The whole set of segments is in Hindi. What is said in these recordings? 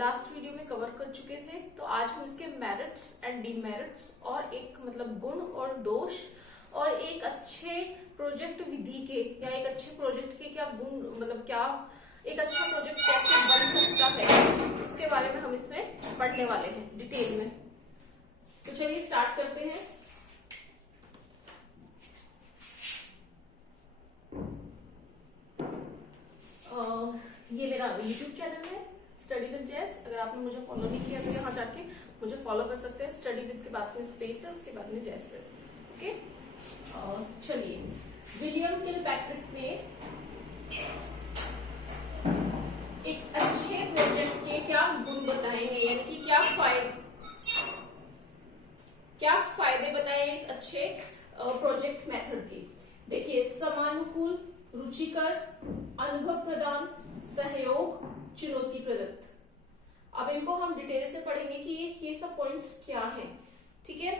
लास्ट वीडियो में कवर कर चुके थे। तो आज हम इसके मेरिट्स एंड डीमेरिट्स और एक मतलब गुण और दोष और एक अच्छे प्रोजेक्ट विधि के या एक अच्छे प्रोजेक्ट के क्या गुण मतलब क्या एक अच्छा प्रोजेक्ट कैसे बन सकता है उसके बारे में हम इसमें पढ़ने वाले हैं डिटेल में। तो चलिए स्टार्ट करते हैं। ये मेरा YouTube चैनल है स्टडी विद जैस। अगर आपने मुझे फॉलो नहीं किया तो यहाँ जाके मुझे फॉलो कर सकते हैं। स्टडी विद के बाद में स्पेस है, उसके बाद में जैस है। ओके, चलिए विलियम किलपैट्रिक ने एक अच्छे प्रोजेक्ट के क्या गुण बताएंगे, यानी कि क्या फायदे बताए एक अच्छे प्रोजेक्ट मेथड के। देखिए, समानुकूल, रुचिकर, अनुभव प्रदान, सहयोग, चुनौती प्रदत्त। अब इनको हम डिटेल से पढ़ेंगे कि ये सब पॉइंट्स क्या हैं। ठीक है,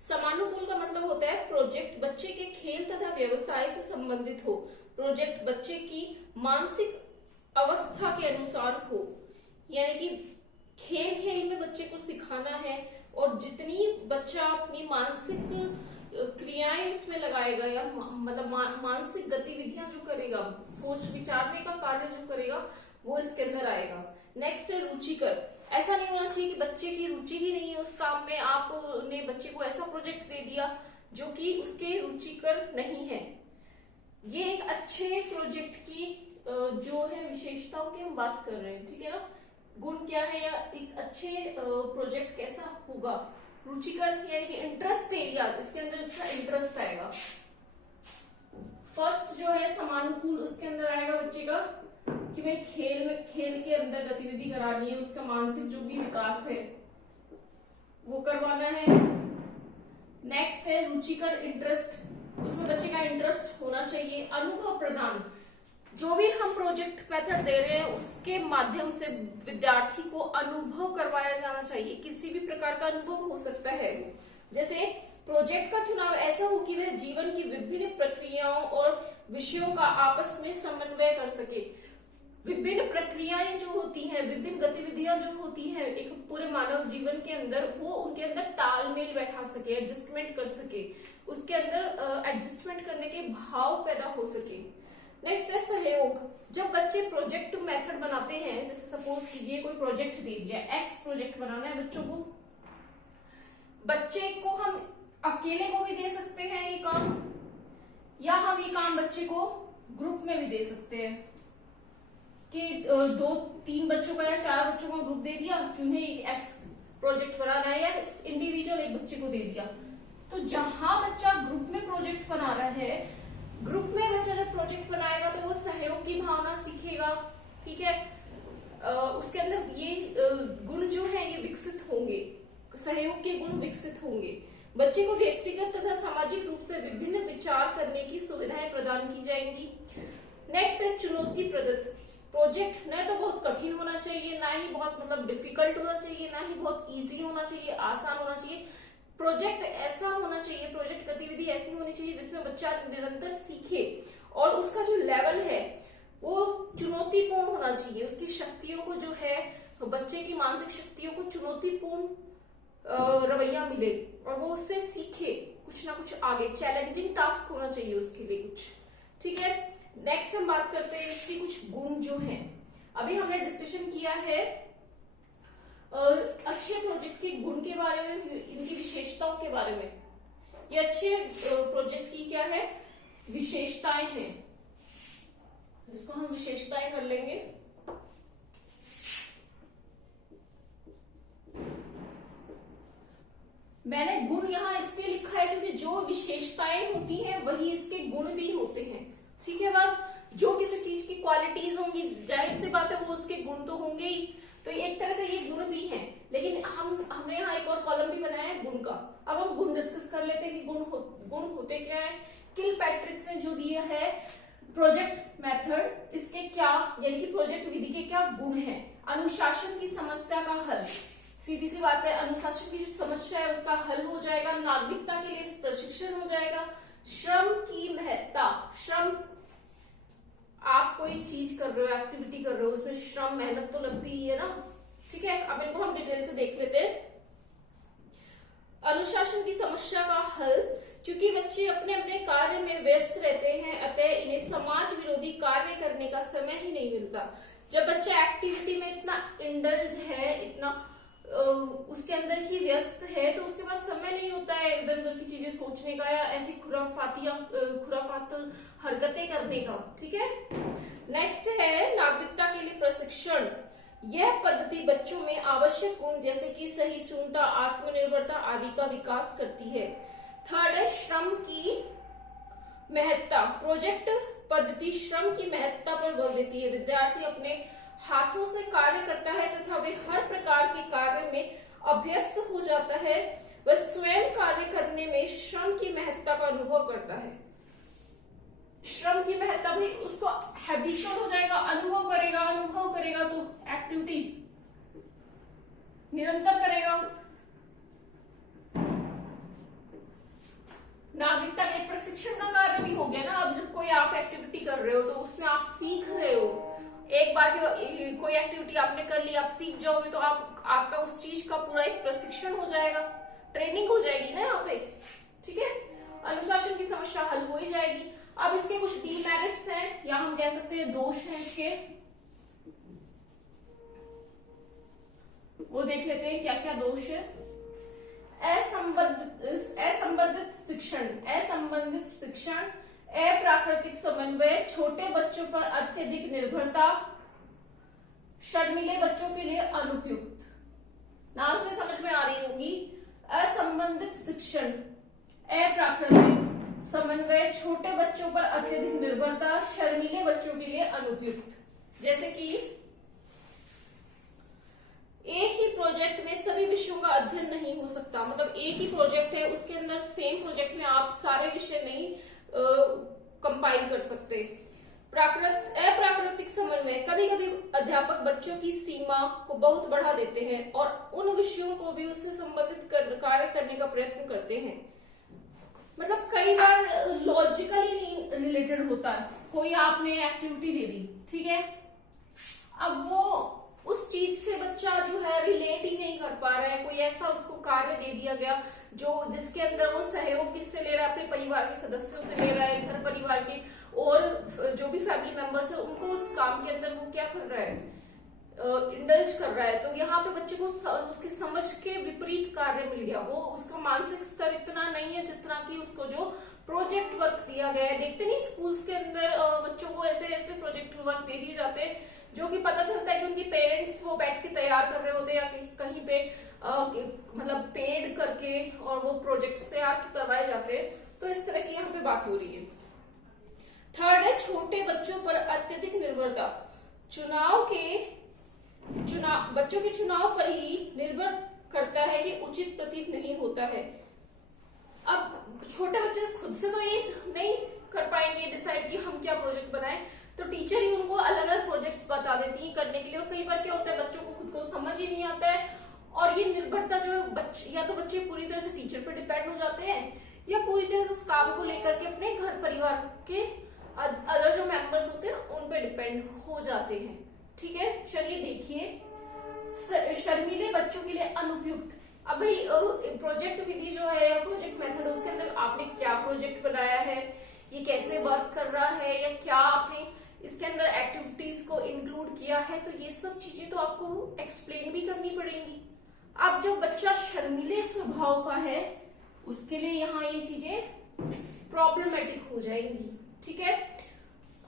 समानुकूल का मतलब होता है प्रोजेक्ट बच्चे के खेल तथा व्यवसाय से संबंधित हो। प्रोजेक्ट बच्चे की मानसिक अवस्था के अनुसार हो, यानी कि खेल खेल में बच्चे को सिखाना है और जितनी बच्चा अपनी मानसिक क्रियाएं उसमें लगाएगा या मतलब मानसिक गतिविधियां जो करेगा, सोच विचारने का कार्य जो करेगा, वो इसके अंदर आएगा। नेक्स्ट है रुचिकर। ऐसा नहीं होना चाहिए कि बच्चे की रुचि ही नहीं है उस काम में, आपने बच्चे को ऐसा प्रोजेक्ट दे दिया जो कि उसके रुचिकर नहीं है। ये एक अच्छे प्रोजेक्ट की जो है विशेषताओं की हम बात कर रहे हैं। ठीक है ना, गुण क्या है या एक अच्छे प्रोजेक्ट कैसा होगा। रुचिकर यानी कि इंटरेस्ट एरिया, इसके अंदर इसका इंटरेस्ट आएगा। फर्स्ट जो है समानुकूल, उसके अंदर आएगा बच्चे का कि भाई खेल के अंदर गतिविधि करानी है, उसका मानसिक जो भी विकास है वो करवाना है। नेक्स्ट है रुचिकर, इंटरेस्ट, उसमें बच्चे का इंटरेस्ट होना चाहिए। अनुभव प्रदान, जो भी हम प्रोजेक्ट मेथड दे रहे हैं उसके माध्यम से विद्यार्थी को अनुभव करवाया जाना चाहिए। किसी भी प्रकार का अनुभव हो सकता है, जैसे प्रोजेक्ट का चुनाव ऐसा हो कि वह जीवन की विभिन्न प्रक्रियाओं और विषयों का आपस में समन्वय कर सके। विभिन्न प्रक्रियाएं जो होती हैं, विभिन्न गतिविधियां जो होती हैं एक पूरे मानव जीवन के अंदर, वो उनके अंदर तालमेल बैठा सके, एडजस्टमेंट कर सके, उसके अंदर एडजस्टमेंट करने के भाव पैदा हो सके। नेक्स्ट है सहयोग। जब बच्चे प्रोजेक्ट मेथड बनाते हैं, जैसे सपोज कीजिए कोई प्रोजेक्ट दे दिया, एक्स प्रोजेक्ट बनाना है बच्चों को, बच्चे को हम अकेले को भी दे सकते हैं ये काम, या हम ये काम बच्चे को ग्रुप में भी दे सकते हैं कि 2-3 बच्चों का या 4 बच्चों का ग्रुप दे दिया कि उन्हें एक्स प्रोजेक्ट बनाना है, या इंडिविजुअल एक बच्चे को दे दिया। तो जहां बच्चा ग्रुप में प्रोजेक्ट बना रहा है, ग्रुप में बच्चा जब प्रोजेक्ट बनाएगा तो वो सहयोग की भावना सीखेगा। ठीक है, उसके अंदर ये गुण जो है ये विकसित होंगे, सहयोग के गुण विकसित होंगे। बच्चे को व्यक्तिगत तथा सामाजिक रूप से विभिन्न विचार करने की सुविधाएं प्रदान की जाएंगी। नेक्स्ट है चुनौती प्रदत्त। प्रोजेक्ट न तो बहुत कठिन होना चाहिए, ना ही बहुत मतलब डिफिकल्ट होना चाहिए, ना ही बहुत इजी होना चाहिए, आसान होना चाहिए। प्रोजेक्ट ऐसा होना चाहिए, प्रोजेक्ट गतिविधि ऐसी होनी चाहिए जिसमें बच्चा निरंतर सीखे और उसका जो लेवल है वो चुनौतीपूर्ण होना चाहिए। उसकी शक्तियों को जो है, बच्चे की मानसिक शक्तियों को चुनौतीपूर्ण रवैया मिले और वो उससे सीखे कुछ ना कुछ आगे। चैलेंजिंग टास्क होना चाहिए उसके लिए कुछ। ठीक है, नेक्स्ट हम बात करते हैं इसकी कुछ गुण जो हैं। अभी हमने डिस्कशन किया है अच्छे प्रोजेक्ट के गुण के बारे में, इनकी विशेषताओं के बारे में। ये अच्छे प्रोजेक्ट की क्या है, विशेषताएं हैं। इसको हम विशेषताएं कर लेंगे। मैंने गुण यहां इसलिए लिखा है क्योंकि जो विशेषताएं होती हैं वही इसके गुण भी होते हैं। ठीक है बात, जो किसी चीज की क्वालिटीज होंगी, जाहिर सी बात है वो उसके गुण तो होंगे ही। तो एक तरह से ये गुण भी हैं, लेकिन हमने यहाँ एक और कॉलम भी बनाया है गुण का। अब हम गुण डिस्कस कर लेते हैं कि गुण होते क्या है। किलपैट्रिक ने जो दिया है प्रोजेक्ट मेथड, इसके क्या यानी कि प्रोजेक्ट विधि के क्या गुण हैं। अनुशासन की समस्या का हल, सीधी सी बात है, अनुशासन की जो समस्या है उसका हल हो जाएगा। नागरिकता के लिए प्रशिक्षण हो जाएगा। श्रम की महत्ता, श्रम आप कोई चीज कर रहे हो, एक्टिविटी कर रहे हो, उसमें श्रम मेहनत तो लगती ही है ना। ठीक है, अब इनको हम डिटेल से देख लेते हैं। अनुशासन की समस्या का हल। क्योंकि बच्चे अपने अपने कार्य में व्यस्त रहते हैं, अतः इन्हें समाज विरोधी कार्य करने का समय ही नहीं मिलता। जब बच्चा एक्टिविटी में इतना इंडल्ज है, इतना उसके अंदर ही व्यस्त है, तो उसके पास समय नहीं होता है इधर उधर की चीजें सोचने का या ऐसी खुराफात हरकतें करने का। ठीक है, नेक्स्ट है नागरिकता के लिए प्रशिक्षण। यह पद्धति बच्चों में आवश्यक गुण जैसे कि सहिष्णुता, आत्मनिर्भरता आदि का विकास करती है। थर्ड है श्रम की महत्ता। प्रोजेक्ट पद्धति श्रम की महत्ता पर बल देती है। विद्यार्थी अपने हाथों से कार्य करता है तथा वे हर प्रकार के कार्य में अभ्यस्त हो जाता है। वह स्वयं कार्य करने में श्रम की महत्ता का अनुभव करता है। श्रम की महत्ता भी उसको हैबिचुअल हो जाएगा, अनुभव करेगा तो एक्टिविटी निरंतर करेगा। नागरिकता के प्रशिक्षण का कार्य भी हो गया ना। अब जब कोई आप एक्टिविटी कर रहे हो तो उसमें आप सीख रहे हो। एक बार कोई एक्टिविटी आपने कर ली, आप सीख जाओगे तो आपका उस चीज का पूरा एक प्रशिक्षण हो जाएगा, ट्रेनिंग हो जाएगी ना यहाँ पे। ठीक है, अनुशासन की समस्या हल हो ही जाएगी। अब इसके कुछ डीमेरिट्स हैं या हम कह सकते हैं दोष हैं इसके, वो देख लेते हैं क्या क्या दोष है। असंबंधित शिक्षण, अप्राकृतिक समन्वय, छोटे बच्चों पर अत्यधिक निर्भरता, शर्मीले बच्चों के लिए अनुपयुक्त। नाम से समझ में आ रही होंगी। असंबंधित शिक्षण, अप्राकृतिक समन्वय, छोटे बच्चों पर अत्यधिक निर्भरता, शर्मीले बच्चों के लिए अनुपयुक्त। जैसे कि एक ही प्रोजेक्ट में सभी विषयों का अध्ययन नहीं हो सकता। मतलब एक ही प्रोजेक्ट है, उसके अंदर सेम प्रोजेक्ट में आप सारे विषय नहीं कंपाइल कर सकते। अप्राकृतिक समन्वय, कभी कभी अध्यापक बच्चों की सीमा को बहुत बढ़ा देते हैं और उन विषयों को भी उससे संबंधित कार्य करने का प्रयत्न करते हैं। मतलब कई बार लॉजिकली नहीं रिलेटेड होता है। कोई आपने एक्टिविटी दे दी, ठीक है, अब वो उस चीज से बच्चा जो है रिलेट ही नहीं कर पा रहा है। कोई ऐसा उसको कार्य दे दिया गया जिसके अंदर वो सहयोग किससे ले रहा है, अपने परिवार के सदस्यों से ले रहा है, घर परिवार के और जो भी फैमिली मेंबर्स है उनको उस काम के अंदर वो क्या कर रहा है, इंडल्ज कर रहा है। तो यहाँ पे बच्चे को उसकी समझ के विपरीत कार्य मिल गया। वो उसका मानसिक स्तर इतना नहीं है जितना कि उसको जो प्रोजेक्ट वर्क दिया गया है। देखते नहीं स्कूल्स के अंदर बच्चों को ऐसे ऐसे प्रोजेक्ट वर्क दे दिए जाते हैं जो कि पता चलता है कि उनके पेरेंट्स वो बैठ के तैयार कर रहे होते हैं या कहीं पे मतलब पेड करके और वो प्रोजेक्ट्स तैयार करवाए जाते हैं। तो इस तरह की यहाँ पे बात हो रही है। थर्ड है छोटे बच्चों पर अत्यधिक निर्भरता। बच्चों के चुनाव पर ही निर्भर करता है कि उचित प्रतीत नहीं होता है। अब छोटे बच्चे खुद से तो ये नहीं कर पाएंगे डिसाइड कि हम क्या प्रोजेक्ट बनाएं, तो टीचर ही उनको अलग अलग प्रोजेक्ट्स बता देती है करने के लिए। और कई बार क्या होता है बच्चों को खुद को समझ ही नहीं आता है और ये निर्भरता जो है या तो बच्चे पूरी तरह से टीचर पर डिपेंड हो जाते हैं या पूरी तरह से उस काम को लेकर के अपने घर परिवार के अदर जो मेंबर्स होते हैं उन पे डिपेंड हो जाते हैं। ठीक है, चलिए देखिए शर्मीले बच्चों के लिए अनुपयुक्त। अब भाई प्रोजेक्ट विधि जो है या प्रोजेक्ट मेथड उसके अंदर आपने क्या प्रोजेक्ट बनाया है, ये कैसे वर्क कर रहा है या क्या आपने इसके अंदर एक्टिविटीज को इंक्लूड किया है, तो ये सब चीजें तो आपको एक्सप्लेन भी करनी पड़ेंगी। अब जो बच्चा शर्मीले स्वभाव का है उसके लिए यहाँ ये चीजें प्रॉब्लमेटिक हो जाएंगी। ठीक है,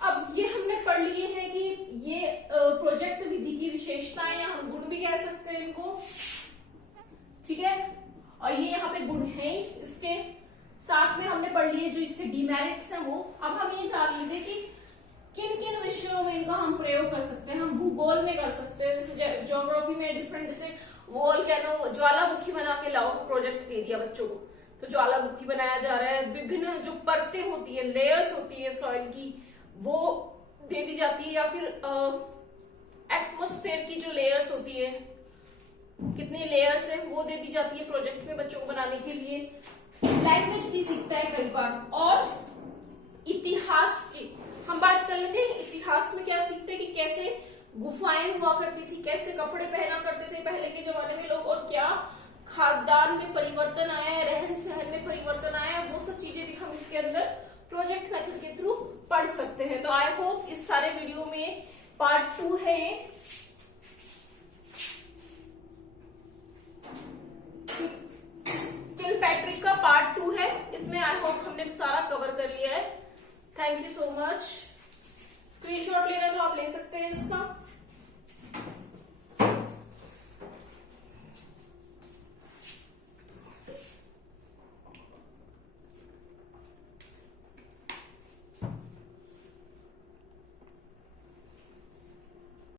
अब ये हमने पढ़ लिए हैं कि ये प्रोजेक्ट विधि की विशेषताएं या हम गुण भी कह सकते हैं इनको। ठीक है, और ये यहाँ पे गुण है इसके साथ में हमने पढ़ लिए जो इसके डीमेरिट्स हैं वो। अब हम ये जान लीजिए कि किन किन विषयों में इनका हम प्रयोग कर सकते हैं। हम भूगोल में कर सकते हैं, जैसे ज्योग्राफी में डिफरेंट, जैसे वोल्केनो ज्वालामुखी बना के लाओ प्रोजेक्ट दे दिया बच्चों को, तो ज्वालामुखी बनाया जा रहा है। विभिन्न जो परतें होती है, लेयर्स होती है सॉइल की, वो दे दी जाती है। या फिर एटमॉस्फेयर की जो लेयर्स होती है, कितने लेयर्स है वो दे दी जाती है प्रोजेक्ट में बच्चों को बनाने के लिए। लैंग्वेज भी सीखता है कई बार। और इतिहास की हम बात कर लेते हैं इतिहास में क्या सीखते हैं कि कैसे गुफाएं हुआ करती थी, कैसे कपड़े पहना करते थे पहले के जमाने में लोग, और क्या खाद्यान्न में परिवर्तन आया, रहन सहन में परिवर्तन आया, वो सब चीजें भी हम इसके अंदर प्रोजेक्ट मेथड के थ्रू पढ़ सकते हैं। तो आई होप इस सारे वीडियो में पार्ट 2 है